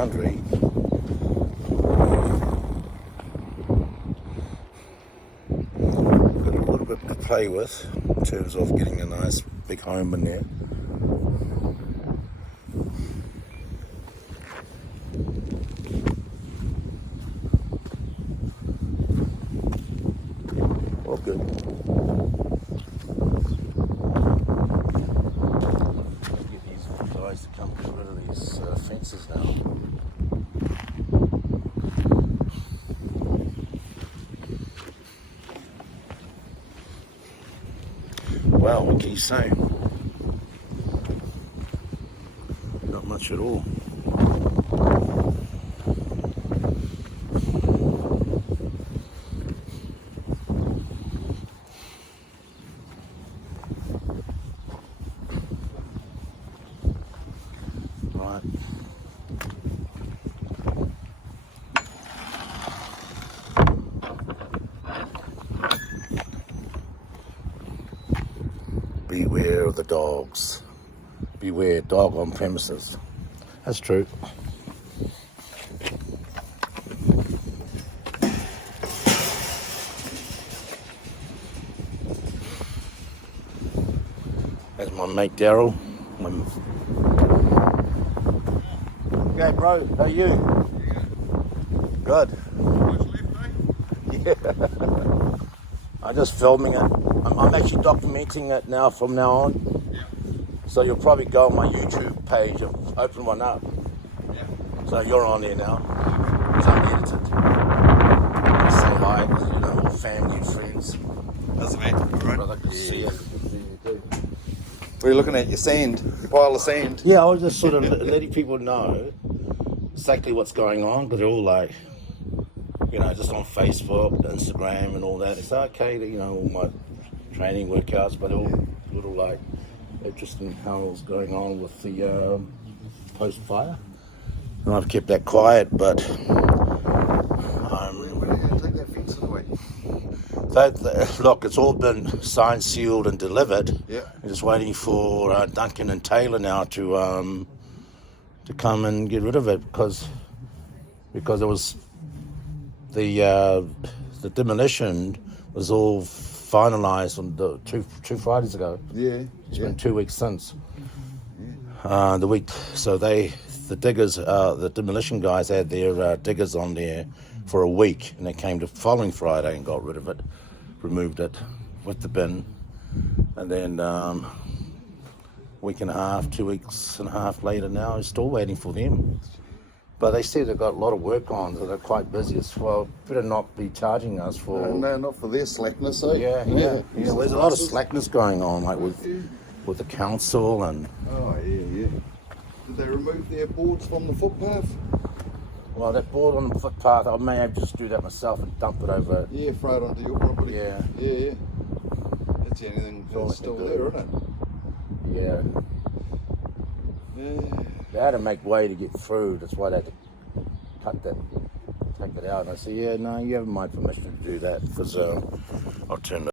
boundary. Got a little bit to play with in terms of getting a nice big home in there. All good. Get these guys to come get rid of these fences now. Well, what can you say? Not much at all. Right. Beware of the dogs. Beware, dog on premises. That's true. That's my mate Daryl. Okay, bro, how are you? Good. Yeah. I'm just filming it. I'm actually documenting it now from now on. Yeah. So you'll probably go on my YouTube page and open one up. Yeah. So you're on there now. It's unedited. Say hi, you know, all family and friends. How's it, mate? All right. Brother, good to see you. What are you looking at? Your sand? Your pile of sand? Yeah, I was just sort of letting people know exactly what's going on, because they're all like, you know, just on Facebook, Instagram and all that. It's okay that, you know, all my training workouts, but all little like interesting panels going on with the post-fire. And I've kept that quiet, but When are you going to take that fence away? look, it's all been signed, sealed and delivered. Yeah. I'm just waiting for Duncan and Taylor now to come and get rid of it, because it was the demolition was all finalised on the two Fridays ago. Yeah. It's been 2 weeks since. The week, so the diggers, the demolition guys had their diggers on there for a week, and they came the following Friday and got rid of it, removed it with the bin, and then week and a half, 2 weeks and a half later now, I'm still waiting for them. But they said they've got a lot of work on, so they're quite busy as well. Better not be charging us for... No, not for their slackness, eh? Yeah. There's a lot of slackness going on, like with the council and... Oh, yeah. Did they remove their boards from the footpath? Well, that board on the footpath, I may have to just do that myself and dump it over. Yeah, throw it onto your property. Yeah. Yeah. That's the only thing that's still there, isn't it? Yeah. Yeah. They had to make way to get through. That's why they had to take it out. And I said, yeah, no, you have my permission to do that, because I'll turn